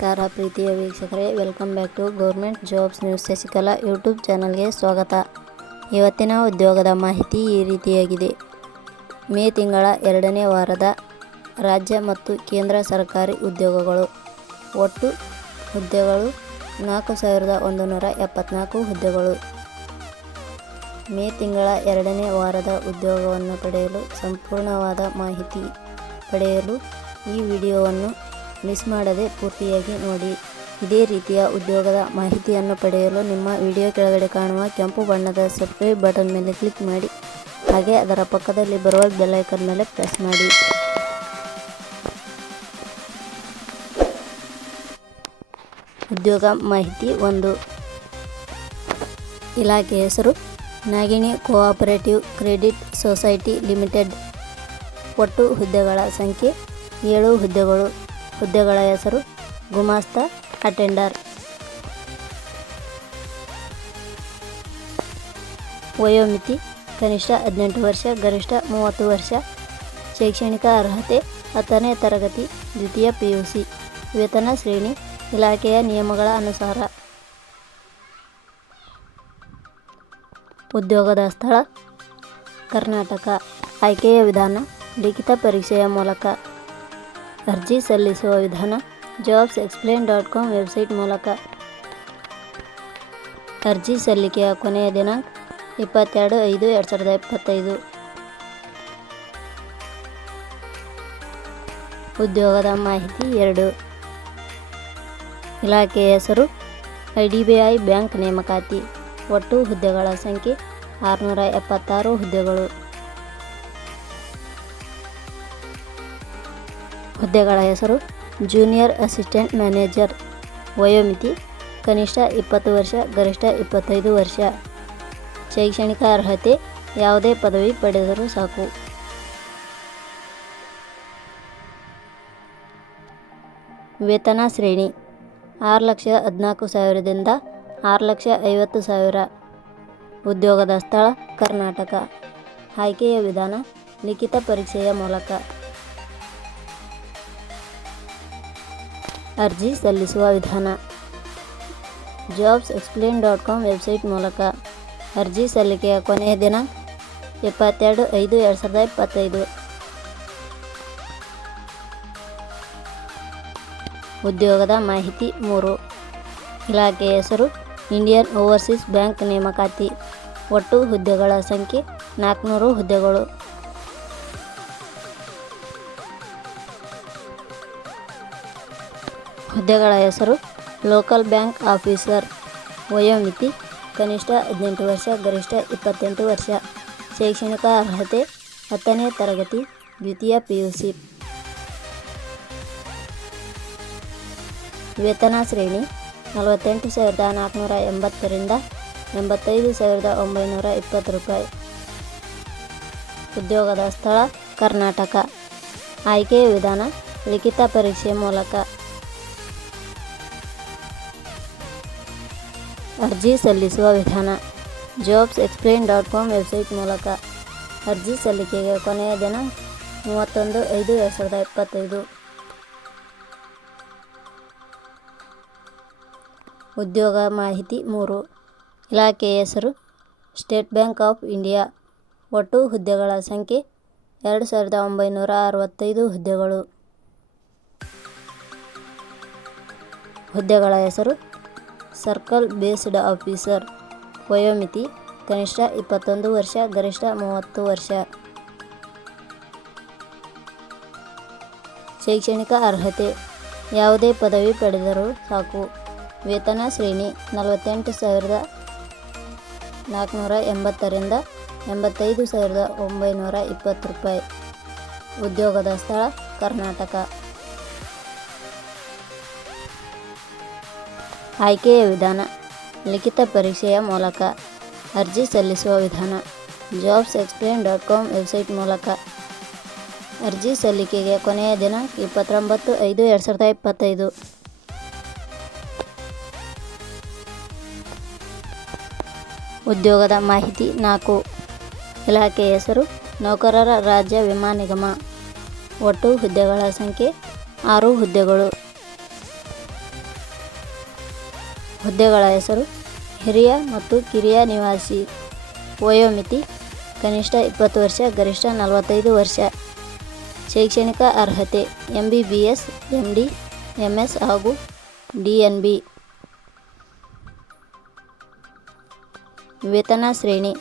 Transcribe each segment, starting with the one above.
ನಮಸ್ಕಾರ ಪ್ರೀತಿಯ ವೀಕ್ಷಕರೇ welcome back to government jobs news Shashikala YouTube ಚಾನಲ್ಗೆ ಸ್ವಾಗತ. ಇವತ್ತಿನ ಉದ್ಯೋಗದ ಮಾಹಿತಿ ಈ ರೀತಿಯಾಗಿದೆ. ಮೇ ತಿಂಗಳ ಎರಡನೇ ವಾರದ ರಾಜ್ಯ ಮತ್ತು ಕೇಂದ್ರ ಸರ್ಕಾರಿ ಉದ್ಯೋಗಗಳು. ಒಟ್ಟು ಹುದ್ದೆಗಳು ನಾಲ್ಕು ಸಾವಿರದ ಒಂದು ನೂರ ಎಪ್ಪತ್ನಾಲ್ಕು ಹುದ್ದೆಗಳು. ಮೇ ತಿಂಗಳ ಎರಡನೇ ವಾರದ ಉದ್ಯೋಗವನ್ನು ಪಡೆಯಲು ಸಂಪೂರ್ಣವಾದ ಮಾಹಿತಿ ಪಡೆಯಲು ಈ ವಿಡಿಯೋವನ್ನು ಮಿಸ್ ಮಾಡದೆ ಪೂರ್ತಿಯಾಗಿ ನೋಡಿ. ಇದೇ ರೀತಿಯ ಉದ್ಯೋಗದ ಮಾಹಿತಿಯನ್ನು ಪಡೆಯಲು ನಿಮ್ಮ ವಿಡಿಯೋ ಕೆಳಗಡೆ ಕಾಣುವ ಕೆಂಪು ಬಣ್ಣದ ಸಬ್ಸ್ಕ್ರೈಬ್ ಬಟನ್ ಮೇಲೆ ಕ್ಲಿಕ್ ಮಾಡಿ. ಹಾಗೆ ಅದರ ಪಕ್ಕದಲ್ಲಿ ಬರುವ ಬೆಲ್ಲೈಕನ್ ಮೇಲೆ ಪ್ರೆಸ್ ಮಾಡಿ. ಉದ್ಯೋಗ ಮಾಹಿತಿ ಒಂದು. ಇಲಾಖೆ ಹೆಸರು, Nagini cooperative credit society limited. ಒಟ್ಟು ಹುದ್ದೆಗಳ ಸಂಖ್ಯೆ, ಏಳು ಹುದ್ದೆಗಳು. ಹುದ್ದೆಗಳ ಹೆಸರು ಗುಮಾಸ್ತ ಅಟೆಂಡರ್. ವಯೋಮಿತಿ ಕನಿಷ್ಠ ಹದಿನೆಂಟು ವರ್ಷ, ಗರಿಷ್ಠ ಮೂವತ್ತು ವರ್ಷ, ಶೈಕ್ಷಣಿಕ ಅರ್ಹತೆ ಹತ್ತನೇ ತರಗತಿ, ದ್ವಿತೀಯ ಪಿ ಯು ಸಿ, ವೇತನ ಶ್ರೇಣಿ ಇಲಾಖೆಯ ನಿಯಮಗಳ ಅನುಸಾರ. ಉದ್ಯೋಗದ ಸ್ಥಳ ಕರ್ನಾಟಕ. ಆಯ್ಕೆಯ ವಿಧಾನ ಲಿಖಿತ ಪರೀಕ್ಷೆಯ ಮೂಲಕ. ಅರ್ಜಿ ಸಲ್ಲಿಸುವ ವಿಧಾನ jobs explain dot com website ಮೂಲಕ. ಅರ್ಜಿ ಸಲ್ಲಿಕೆಯ ಕೊನೆಯ ದಿನಾಂಕ ಇಪ್ಪತ್ತೆರಡು ಐದು, ಎರಡು ಸಾವಿರದ ಇಪ್ಪತ್ತೈದು. ಉದ್ಯೋಗದ ಮಾಹಿತಿ ಎರಡು. ಇಲಾಖೆಯ ಹೆಸರು I D B I bank ನೇಮಕಾತಿ. ಒಟ್ಟು ಹುದ್ದೆಗಳ ಸಂಖ್ಯೆ ಆರುನೂರ ಎಪ್ಪತ್ತಾರು ಹುದ್ದೆಗಳು. ಹುದ್ದೆಗಳ ಹೆಸರು ಜೂನಿಯರ್ ಅಸಿಸ್ಟೆಂಟ್ ಮ್ಯಾನೇಜರ್, ವಯೋಮಿತಿ, ಕನಿಷ್ಠ ಇಪ್ಪತ್ತು ವರ್ಷ, ಗರಿಷ್ಠ ಇಪ್ಪತ್ತೈದು ವರ್ಷ. ಶೈಕ್ಷಣಿಕ ಅರ್ಹತೆ ಯಾವುದೇ ಪದವಿ ಪಡೆದರೂ ಸಾಕು. ವೇತನ ಶ್ರೇಣಿ, ಆರು ಲಕ್ಷ ಹದಿನಾಲ್ಕು ಸಾವಿರದಿಂದ ಆರು ಲಕ್ಷ ಐವತ್ತು ಸಾವಿರ. ಉದ್ಯೋಗದ ಸ್ಥಳ ಕರ್ನಾಟಕ. ಆಯ್ಕೆಯ ವಿಧಾನ ಲಿಖಿತ ಪರೀಕ್ಷೆಯ ಮೂಲಕ. ಅರ್ಜಿ ಸಲ್ಲಿಸುವ ವಿಧಾನ. Jobs explain dot com website ಮೂಲಕ ಅರ್ಜಿ ಸಲ್ಲಿಕೆಯ ಕೊನೆಯ ದಿನ, ಇಪ್ಪತ್ತೆರಡು ಐದು ಎರಡು ಸಾವಿರದ ಇಪ್ಪತ್ತೈದು. ಉದ್ಯೋಗದ ಮಾಹಿತಿ ಮೂರು. ಇಲಾಖೆಯ ಹೆಸರು, ಇಂಡಿಯನ್ ಓವರ್ಸೀಸ್ ಬ್ಯಾಂಕ್ ನೇಮಕಾತಿ. ಒಟ್ಟು ಹುದ್ದೆಗಳ ಸಂಖ್ಯೆ ನಾಲ್ಕುನೂರು ಹುದ್ದೆಗಳು. ಹುದ್ದೆಗಳ ಹೆಸರು ಲೋಕಲ್ ಬ್ಯಾಂಕ್ ಆಫೀಸರ್. ವಯೋಮಿತಿ ಕನಿಷ್ಠ ಹದಿನೆಂಟು ವರ್ಷ, ಗರಿಷ್ಠ ಇಪ್ಪತ್ತೆಂಟು ವರ್ಷ. ಶೈಕ್ಷಣಿಕ ಅರ್ಹತೆ ಹತ್ತನೇ ತರಗತಿ, ದ್ವಿತೀಯ ಪಿ ಯು ಸಿ ವೇತನ ಶ್ರೇಣಿ ನಲವತ್ತೆಂಟು ಸಾವಿರದ ನಾಲ್ಕುನೂರ ಎಂಬತ್ತರಿಂದ ಎಂಬತ್ತೈದು ಸಾವಿರದ ಒಂಬೈನೂರ ಇಪ್ಪತ್ತು ರೂಪಾಯಿ. ಉದ್ಯೋಗದ ಸ್ಥಳ ಕರ್ನಾಟಕ. ಆಯ್ಕೆಯ ವಿಧಾನ ಲಿಖಿತ ಪರೀಕ್ಷೆ ಮೂಲಕ. ಅರ್ಜಿ ಸಲ್ಲಿಸುವ ವಿಧಾನ. Jobs explain dot com website ಮೂಲಕ ಅರ್ಜಿ ಸಲ್ಲಿಕೆಗೆ ಕೊನೆಯ ದಿನ ಮೂವತ್ತೊಂದು ಐದು ಎರಡು ಸಾವಿರದ ಇಪ್ಪತ್ತೈದು. ಉದ್ಯೋಗ ಮಾಹಿತಿ ಮೂರು. ಇಲಾಖೆಯ ಹೆಸರು ಸ್ಟೇಟ್ ಬ್ಯಾಂಕ್ ಆಫ್ ಇಂಡಿಯಾ ಒಟ್ಟು ಹುದ್ದೆಗಳ ಸಂಖ್ಯೆ ಎರಡು ಸಾವಿರದ ಒಂಬೈನೂರ ಅರವತ್ತೈದು ಹುದ್ದೆಗಳು. ಹುದ್ದೆಗಳ ಹೆಸರು ಸರ್ಕಲ್ ಬೇಸ್ಡ್ ಆಫೀಸರ್. ವಯೋಮಿತಿ, ಕನಿಷ್ಠ ಇಪ್ಪತ್ತೊಂದು ವರ್ಷ, ಗರಿಷ್ಠ ಮೂವತ್ತು ವರ್ಷ. ಶೈಕ್ಷಣಿಕ ಅರ್ಹತೆ, ಯಾವುದೇ ಪದವಿ ಪಡೆದರೂ ಸಾಕು. ವೇತನ ಶ್ರೇಣಿ, ನಲವತ್ತೆಂಟು ಸಾವಿರದ ನಾಲ್ಕುನೂರ ಎಂಬತ್ತರಿಂದ ಎಂಬತ್ತೈದು ಸಾವಿರದ ಒಂಬೈನೂರ ಇಪ್ಪತ್ತು ರೂಪಾಯಿ. ಉದ್ಯೋಗದ ಸ್ಥಳ, ಕರ್ನಾಟಕ. ಆಯ್ಕೆಯ ವಿಧಾನ, ಲಿಖಿತ ಪರೀಕ್ಷೆಯ ಮೂಲಕ ಅರ್ಜಿ ಸಲ್ಲಿಸುವ ವಿಧಾನ jobs explain dot com website ಮೂಲಕ ಅರ್ಜಿ ಸಲ್ಲಿಕೆಗೆ ಕೊನೆಯ ದಿನ ಇಪ್ಪತ್ತೊಂಬತ್ತು ಐದು ಎರಡು ಸಾವಿರದ ಇಪ್ಪತ್ತೈದು. ಉದ್ಯೋಗದ ಮಾಹಿತಿ ನಾಲ್ಕು. ಇಲಾಖೆಯ ಹೆಸರು, ನೌಕರರ ರಾಜ್ಯ ವಿಮಾ ನಿಗಮ. ಒಟ್ಟು ಹುದ್ದೆಗಳ ಸಂಖ್ಯೆ ಆರು ಹುದ್ದೆಗಳು. ಹುದ್ದೆಗಳ ಹೆಸರು, ಹಿರಿಯ ಮತ್ತು ಕಿರಿಯ ನಿವಾಸಿ. ವಯೋಮಿತಿ, ಕನಿಷ್ಠ ಇಪ್ಪತ್ತು ವರ್ಷ, ಗರಿಷ್ಠ ನಲವತ್ತೈದು ವರ್ಷ. ಶೈಕ್ಷಣಿಕ ಅರ್ಹತೆ M B B S M D M S ಹಾಗೂ ಡಿ ಎನ್ ಬಿ ವೇತನ ಶ್ರೇಣಿ,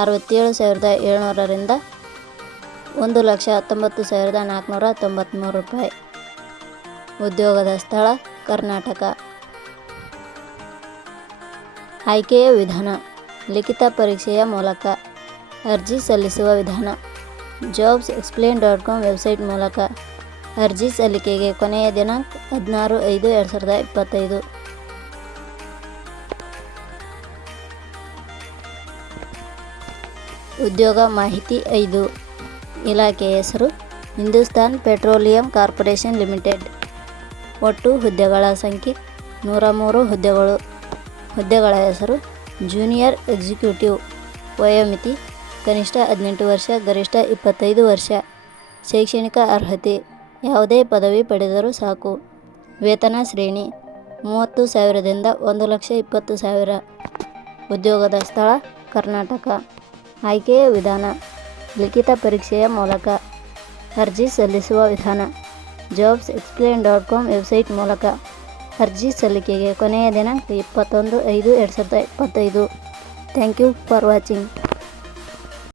ಅರವತ್ತೇಳು ಸಾವಿರದ ಏಳ್ನೂರರಿಂದ ಒಂದು ಲಕ್ಷ ಹತ್ತೊಂಬತ್ತು ಸಾವಿರದ ನಾಲ್ಕುನೂರ ತೊಂಬತ್ತ್ಮೂರು ರೂಪಾಯಿ. ಉದ್ಯೋಗದ ಸ್ಥಳ, ಕರ್ನಾಟಕ. ಆಯ್ಕೆಯ ವಿಧಾನ. ಲಿಖಿತ ಪರೀಕ್ಷೆಯ ಮೂಲಕ ಅರ್ಜಿ ಸಲ್ಲಿಸುವ ವಿಧಾನ. Jobs explain dot com website ಮೂಲಕ ಅರ್ಜಿ ಸಲ್ಲಿಕೆಗೆ ಕೊನೆಯ ದಿನಾಂಕ ಹದಿನಾರು ಐದು ಎರಡು ಸಾವಿರದ ಇಪ್ಪತ್ತೈದು. ಉದ್ಯೋಗ ಮಾಹಿತಿ ಐದು. ಇಲಾಖೆಯ ಹೆಸರು ಹಿಂದೂಸ್ತಾನ್ ಪೆಟ್ರೋಲಿಯಂ ಕಾರ್ಪೊರೇಷನ್ ಲಿಮಿಟೆಡ್. ಒಟ್ಟು ಹುದ್ದೆಗಳ ಸಂಖ್ಯೆ ನೂರ ಮೂರು ಹುದ್ದೆಗಳು. ಹುದ್ದೆಗಳ ಹೆಸರು ಜೂನಿಯರ್ ಎಕ್ಸಿಕ್ಯೂಟಿವ್, ವಯೋಮಿತಿ, ಕನಿಷ್ಠ ಹದಿನೆಂಟು ವರ್ಷ, ಗರಿಷ್ಠ ಇಪ್ಪತ್ತೈದು ವರ್ಷ, ಶೈಕ್ಷಣಿಕ ಅರ್ಹತೆ, ಯಾವುದೇ ಪದವಿ ಪಡೆದರೂ ಸಾಕು. ವೇತನ ಶ್ರೇಣಿ, ಮೂವತ್ತು ಸಾವಿರದಿಂದ ಒಂದು ಲಕ್ಷ ಇಪ್ಪತ್ತು ಸಾವಿರ. ಉದ್ಯೋಗದ ಸ್ಥಳ, ಕರ್ನಾಟಕ. ಆಯ್ಕೆಯ ವಿಧಾನ, ಲಿಖಿತ ಪರೀಕ್ಷೆಯ ಮೂಲಕ. ಅರ್ಜಿ ಸಲ್ಲಿಸುವ ವಿಧಾನ jobs explain dot com website ಮೂಲಕ. ಅರ್ಜಿ ಸಲ್ಲಿಕೆಗೆ ಕೊನೆಯ ದಿನಾಂಕ ಇಪ್ಪತ್ತೊಂದು ಐದು ಎರಡು ಸಾವಿರದ ಇಪ್ಪತ್ತೈದು. Thank you for watching